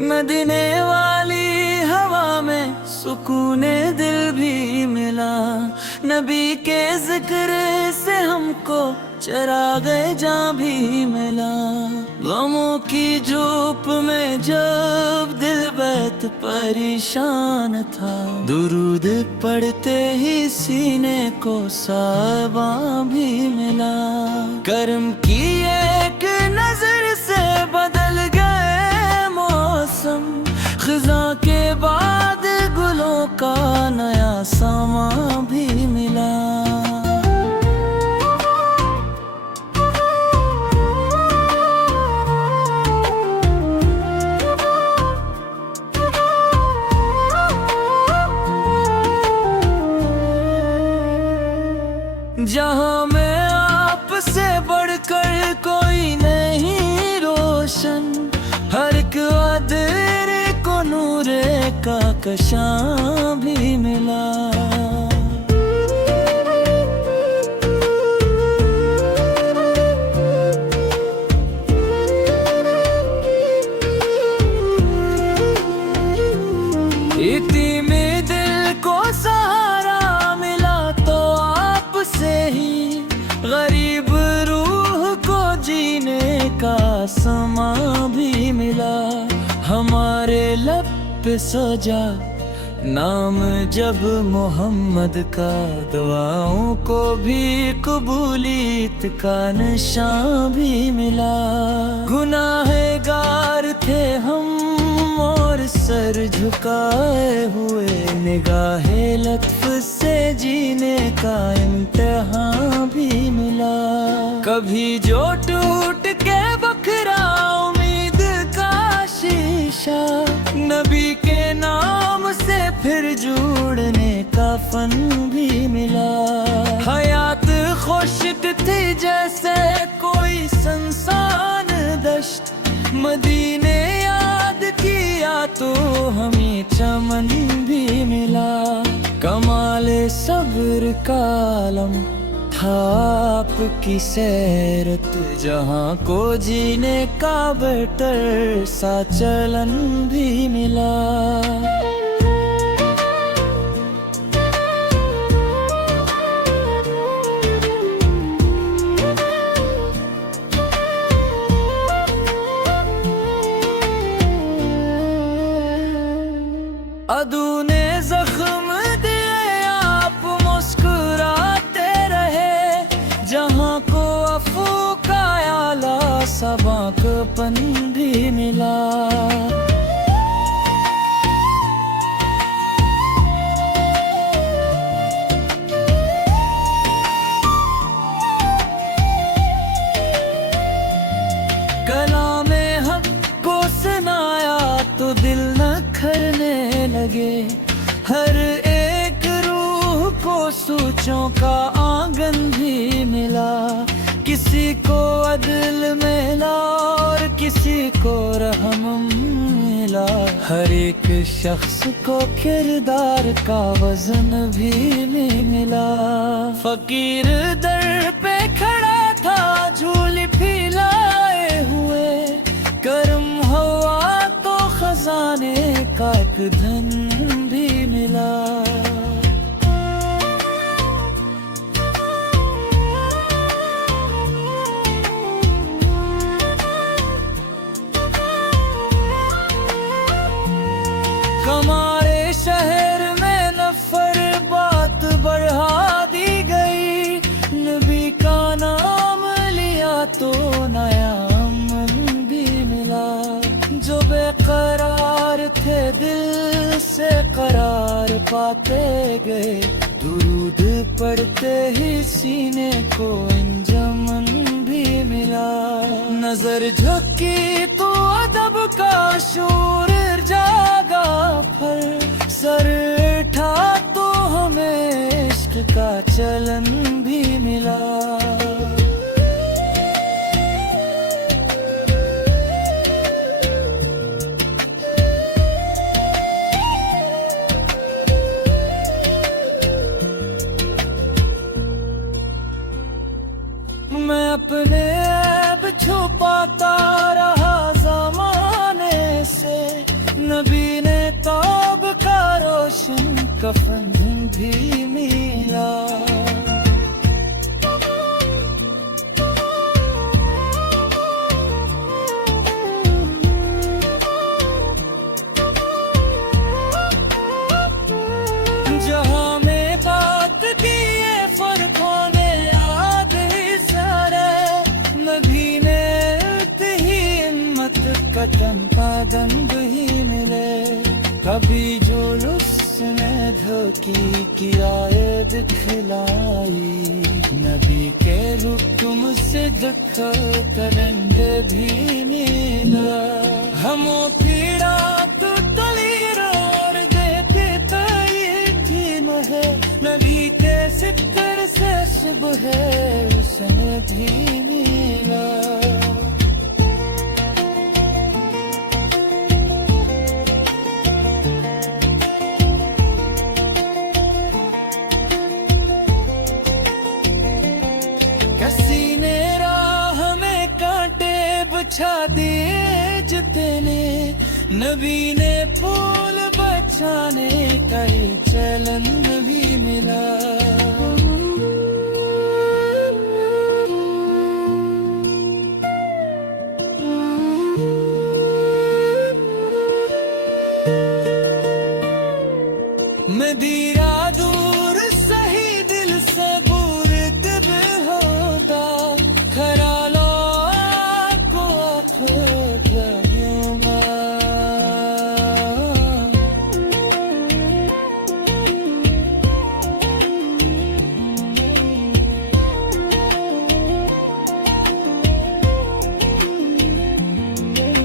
मदीने वाली हवा में सुकून दिल भी मिला। नबी के जिक्र से हमको चरागे जहाँ भी मिला। गमों की धूप में जब दिल बैत परेशान था, दुरूद पढ़ते ही सीने को साबा भी मिला। करम की एक नजर से बदल गए मौसम, खिज़ा के बाद गुलों का नया समा भी मिला। जहाँ में आपसे बढ़कर कोई नहीं रोशन, हर एक अदरे को नूरे का कशां भी मिला। इतनी में दिल को सहारा मिला तो आपसे ही, गरीब रूह को जीने का समा भी मिला। हमारे लब पे सजा नाम जब मोहम्मद का, दुआओं को भी कबूलियत का निशान भी मिला। गुनाहगार थे हम और सर झुकाए हुए, निगाहे लत्फ से जीने का इम्तिहान भी मिला। कभी जो टूट के बखरा उम्मीद का शीशा, नबी के नाम से फिर जुड़ने का फन भी मिला। हयात खुश्क थी जैसे कोई संसान दश्त, मदीने याद किया तो हमें चमन भी मिला। कमाले सब्र का आलम था आपकी सैरत, जहाँ को जीने का बेहतर सा चलन भी मिला। अदू ने जख्म दिए आप मुस्कुराते रहे, जहाँ को अफू का आला सबाकपन भी मिला। कलामे हक को सुनाया तो दिल न खरने लगे, हर एक रूह को सोचों का आंगन भी मिला। किसी को अदल मिला और किसी को रहम मिला, हर एक शख्स को किरदार का वजन भी मिला। फकीर दर पे खड़ा था झोली फैलाए हुए, करम हुआ तो खजाने का एक धन भी मिला। हमारे शहर में नफर बात बढ़ा दी गई, नबी का नाम लिया तो नया अमन भी मिला। जो बेकरार थे दिल से करार पाते गए, दुरूद पढ़ते ही सीने को इंजमन भी मिला। नजर झुकी तो अदब का शूर जागा फर, सर उठा तो हमें इश्क का चलन भी मिला। मैं अपने ऐब छुपाता रहा ज़माने से, कटन का गंध ही मिले। कभी जुलूस ने धोखी की आए दिखलाई, नबी के हुक्म से दुख करेंगे भी मिला। हमों पीड़ा तो तलीर और देते ताई थीम है, नबी के सितर से सुबह उसने भी मिला। किसी ने राह में कांटे बिछा दिए जितने, नबी ने फूल बचाने का ही चलन भी मिला। मदीरा दूर सही दिल से दूर कब होता, खरा लो को करूँगा।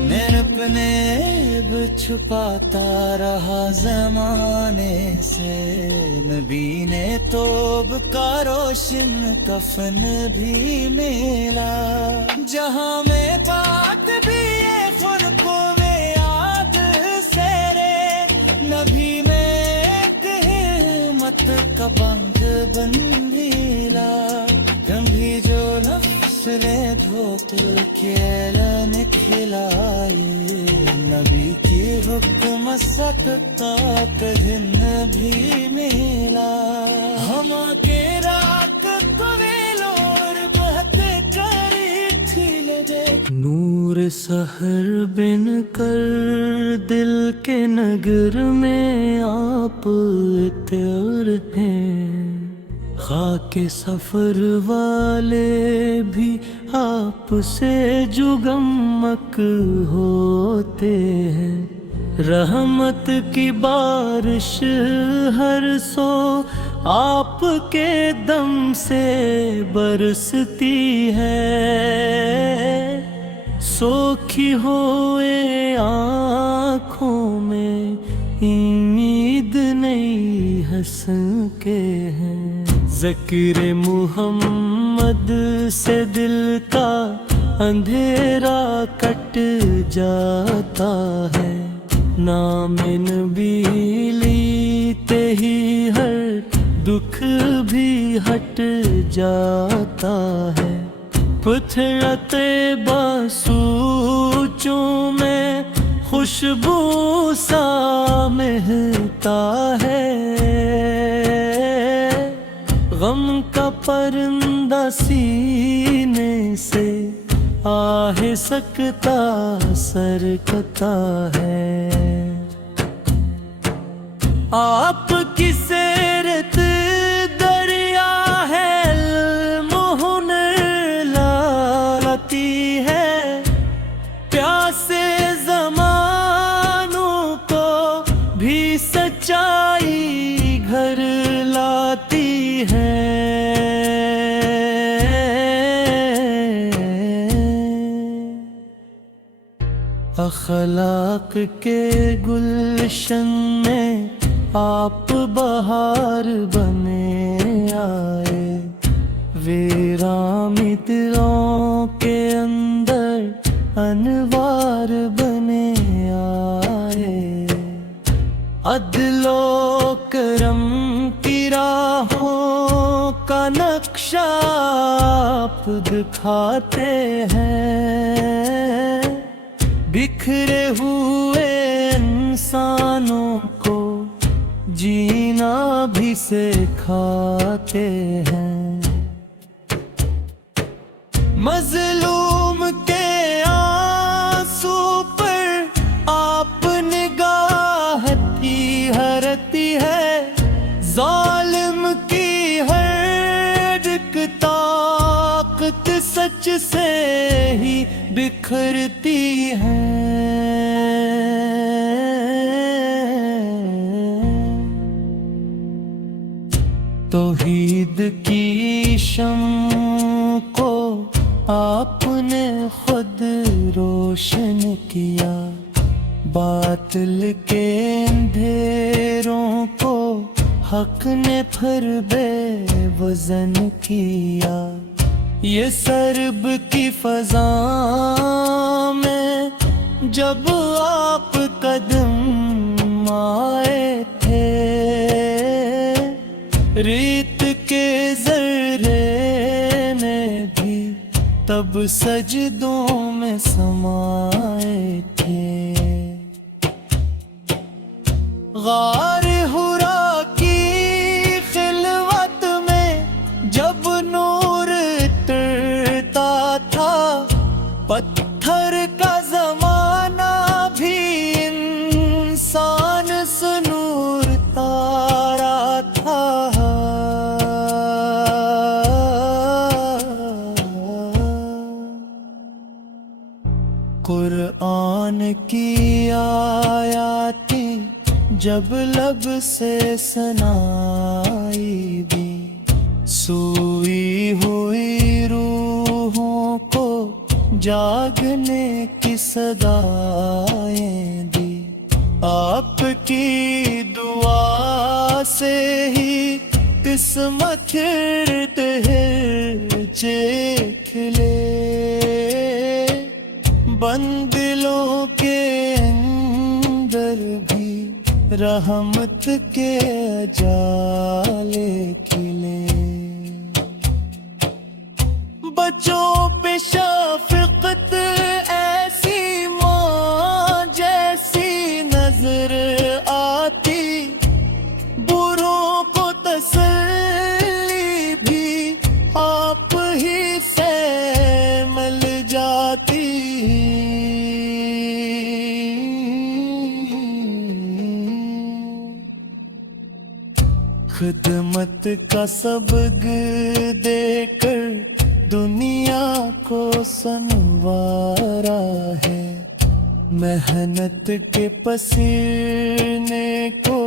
मैं अपने छुपाता रहा जमाने से, नबी ने तौब का रोशन कफन भी मिला। जहां में बात भी ये फुरको में याद से रे, नबी में कहमत का बंद बंधीला। गंभी जो नफ्स ने धोकर केलन खिलाई, नबी की हुक्म सकता दिन भी मिला। हम के रात कवेलो और बात करी थी लगे, नूर सहर बिन कर दिल के नगर में आप इतर हैं। खाके सफर वाले भी आपसे जुगमक होते हैं। रहमत की बारिश हर सो आपके दम से बरसती है। सोखी होए आँखों में उम्मीद नहीं हंस के हैं। ज़िक्र मुहम्मद से दिल का अंधेरा कट जाता है। नाम नबी लेते ही हर दुख भी हट जाता है। फितरते बसूचों में खुशबू सा महकता है। गम का परिंदा सीने से आह सकता सरकता है। आप की सैरत दरिया है मोहन लाती है। प्यासे ज़मानों को भी सच्चाई घर लाती है। अखलाक के गुलशन में आप बहार बने आए। वीरा मित्रों के अंदर अनवार बने आए। अदलो करम की राहों का नक्शा आप दिखाते हैं। बिखरे हुए इंसानों को जीना भी सिखाते हैं। मजलूम के आंसू पर आप निगाह हरती है। जालिम की हर एक ताकत सच से ही बिखरती है। توحید کی شمع کو آپ نے خود روشن کیا، باطل کے اندھیروں کو حق نے پھر بے وزن کیا۔ یہ سرب کی فضا میں جب آپ قدم آئے تھے، ریت کے ذرے میں بھی تب سجدوں میں سمائے تھے۔ غار حرا کی خلوت میں جب نور اترتا تھا، پتھر کا زمانہ بھی انسان سے نور تارا تھا۔ قرآن کی آیاتیں جب لب سے سنائی بھی، سوئی ہوئی روحوں کو جاگنے کی صدائیں دی۔ آپ کی دعا سے ہی قسمت چے کھلے، بند دلوں کے اندر بھی رحمت کے اجالے کھلے۔ بچوں پہ شفقت ایسی ماں جیسی نظر آتی، بروں کو تسلی بھی آپ ہی سے مل جاتی۔ خدمت کا سبق دے کر دنیا کو سنوارا ہے، محنت کے پسینے کو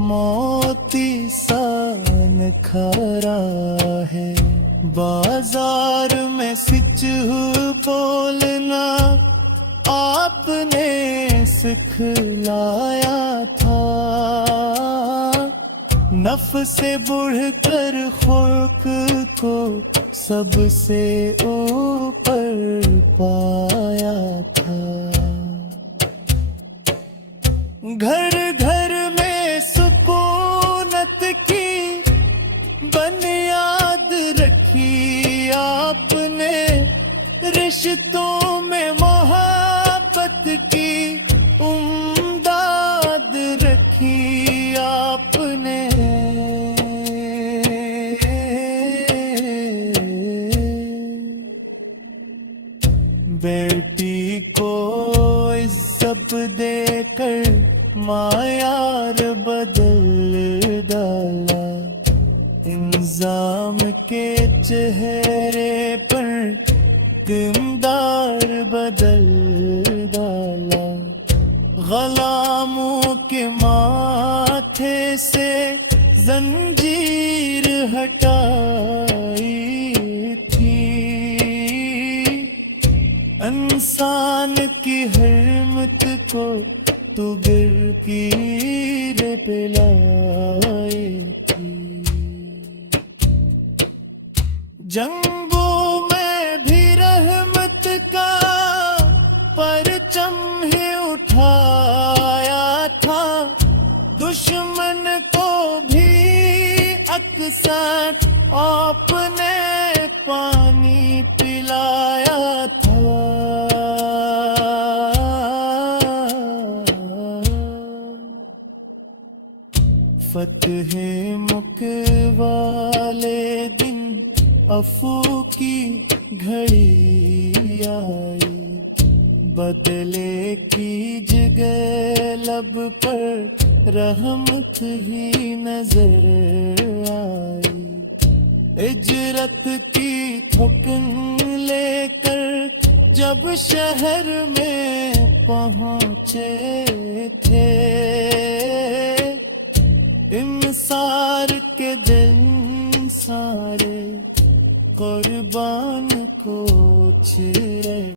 موتی سا نکھارا ہے۔ بازار میں سچ بولنا آپ نے سکھلایا تھا، نفس سے بڑھ کر خلق کو سب سے اوپر پایا تھا۔ گھر گھر میں سکونت کی بنیاد رکھی آپ نے، رشتوں میں محبت کی امداد رکھی آپ نے۔ بیٹی کو عزت دے کر معیار بدل ڈالا، انظام کے چہرے پر دیندار بدل ڈالا، غلاموں کے ماتھے سے زنجیر ہٹائی تھی، انسان کی حرمت کو تو گرگیر پلائی تھی۔ جنگوں میں بھی رحمت کا پرچم ہی اٹھایا تھا، دشمن کو بھی اکثر آپ نے پانی پلایا تھا۔ فتح مکہ والے دن عفو کی گھڑی آئی، بدلے کی جگہ لب پر رحمت ہی نظر آئی۔ ہجرت کی تھکن لے کر جب شہر میں پہنچے تھے، انصار کے دن سارے قربان کو چھڑے